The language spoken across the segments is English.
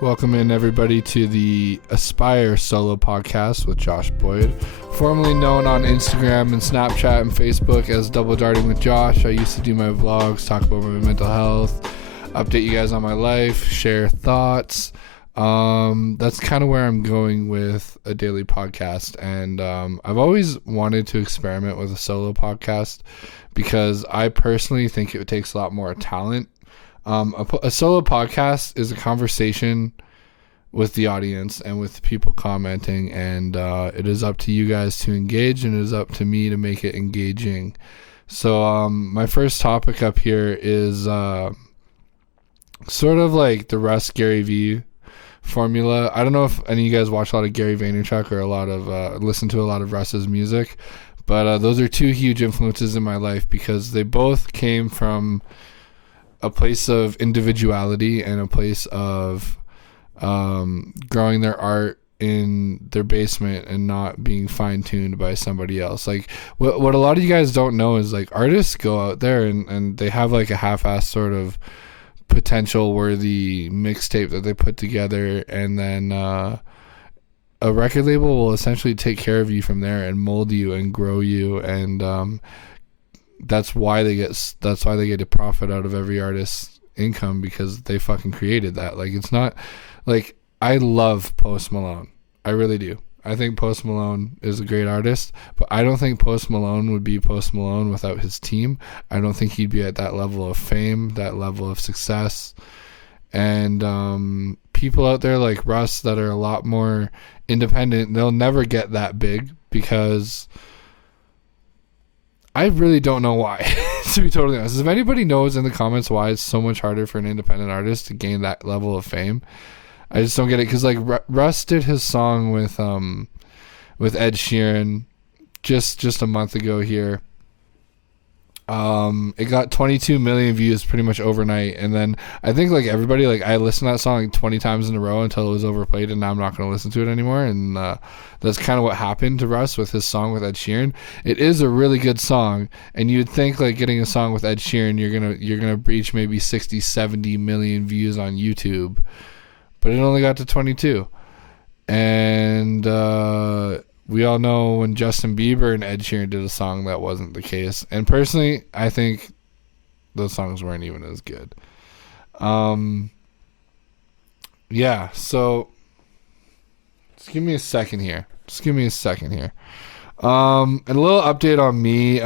Welcome in, everybody, to the Aspire solo podcast with Josh Boyd, formerly known on Instagram and Snapchat and Facebook as Double Darting with Josh. I used to do my vlogs, talk about my mental health, update you guys on my life, share thoughts. That's kind of where I'm going with a daily podcast, and I've always wanted to experiment with a solo podcast because I personally think it takes a lot more talent. A solo podcast is a conversation with the audience and with people commenting, and it is up to you guys to engage, and it is up to me to make it engaging. So my first topic up here is sort of like the RUSS Gary V formula. I don't know if any of you guys watch a lot of Gary Vaynerchuk or a lot of listen to a lot of Russ's music, but those are two huge influences in my life because they both came from a place of individuality and a place of growing their art in their basement and not being fine-tuned by somebody else. Like what a lot of you guys don't know is like artists go out there and they have like a half-assed sort of potential worthy mixtape that they put together, and then a record label will essentially take care of you from there and mold you and grow you, and that's why they get a profit out of every artist's income, because they fucking created that. Like, it's not like, I love Post Malone. I really do. I think Post Malone is a great artist, but I don't think Post Malone would be Post Malone without his team. I don't think he'd be at that level of fame, that level of success. And people out there like Russ that are a lot more independent, they'll never get that big because I really don't know why, to be totally honest. If anybody knows in the comments why it's so much harder for an independent artist to gain that level of fame, I just don't get it. Because like Russ did his song with Ed Sheeran just a month ago here. It got 22 million views pretty much overnight, and then I think like everybody, like I listened to that song like 20 times in a row until it was overplayed, and now I'm not going to listen to it anymore. And that's kind of what happened to Russ with his song with Ed Sheeran. It is a really good song, and you'd think like getting a song with Ed Sheeran, you're gonna reach maybe 60, 70 million views on YouTube, but it only got to 22. And we all know when Justin Bieber and Ed Sheeran did a song, that wasn't the case. And personally, I think those songs weren't even as good. Yeah, so just give me a second here. And a little update on me.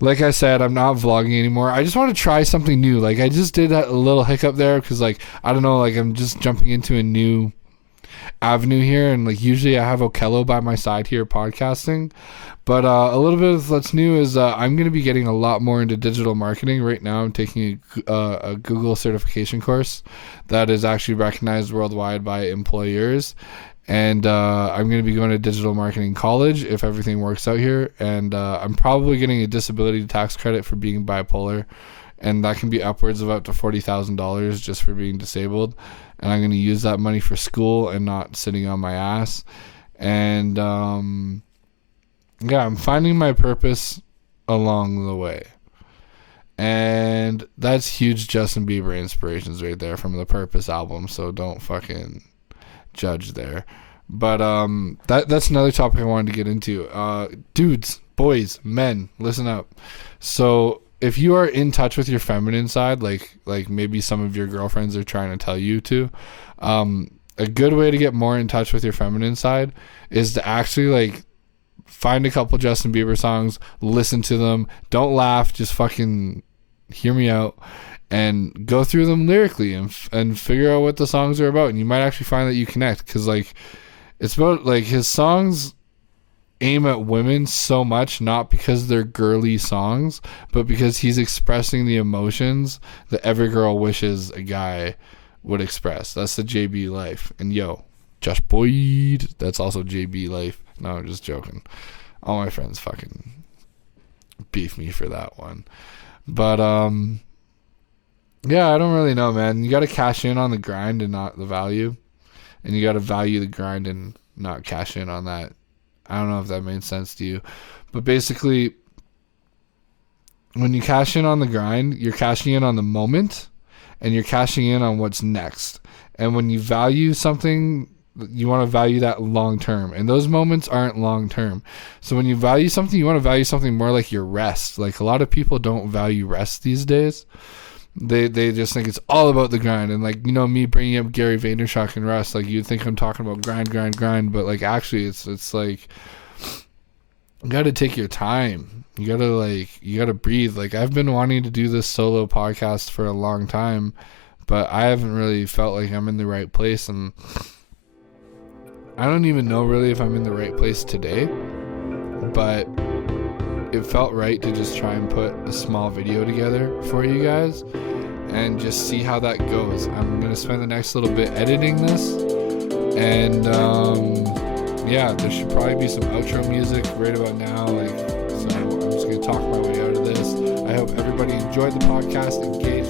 Like I said, I'm not vlogging anymore. I just want to try something new. Like, I just did a little hiccup there because, like, I don't know, like, I'm just jumping into a new avenue here, and like usually I have Okello by my side here podcasting, but a little bit of what's new is I'm going to be getting a lot more into digital marketing. Right now I'm taking a Google certification course that is actually recognized worldwide by employers, and I'm going to be going to digital marketing college if everything works out here, and I'm probably getting a disability tax credit for being bipolar, and that can be upwards of up to $40,000 just for being disabled. And I'm going to use that money for school and not sitting on my ass. And, yeah, I'm finding my purpose along the way. And that's huge Justin Bieber inspirations right there from the Purpose album. So don't fucking judge there. But that's another topic I wanted to get into. Dudes, boys, men, listen up. So if you are in touch with your feminine side, like maybe some of your girlfriends are trying to tell you to, a good way to get more in touch with your feminine side is to actually like find a couple Justin Bieber songs, listen to them, don't laugh, just fucking hear me out, and go through them lyrically and figure out what the songs are about, and you might actually find that you connect, because like it's about like his songs aim at women so much, not because they're girly songs, but because he's expressing the emotions that every girl wishes a guy would express. That's the JB life. And yo, Josh Boyd, that's also JB life. No, I'm just joking. All my friends fucking beef me for that one. But yeah, I don't really know, man. You got to cash in on the grind and not the value, and you got to value the grind and not cash in on that. I don't know if that made sense to you, but basically when you cash in on the grind, you're cashing in on the moment, and you're cashing in on what's next. And when you value something, you want to value that long term, and those moments aren't long term. So when you value something, you want to value something more like your rest. Like, a lot of people don't value rest these days. They just think it's all about the grind. And like, you know, me bringing up Gary Vaynerchuk and RUSS, like, you'd think I'm talking about grind, but like, actually it's like, you got to take your time. You got to breathe. Like, I've been wanting to do this solo podcast for a long time, but I haven't really felt like I'm in the right place, and I don't even know really if I'm in the right place today, but it felt right to just try and put a small video together for you guys and just see how that goes. I'm going to spend the next little bit editing this, and yeah, there should probably be some outro music right about now. Like, so I'm just going to talk my way out of this. I hope everybody enjoyed the podcast, engaged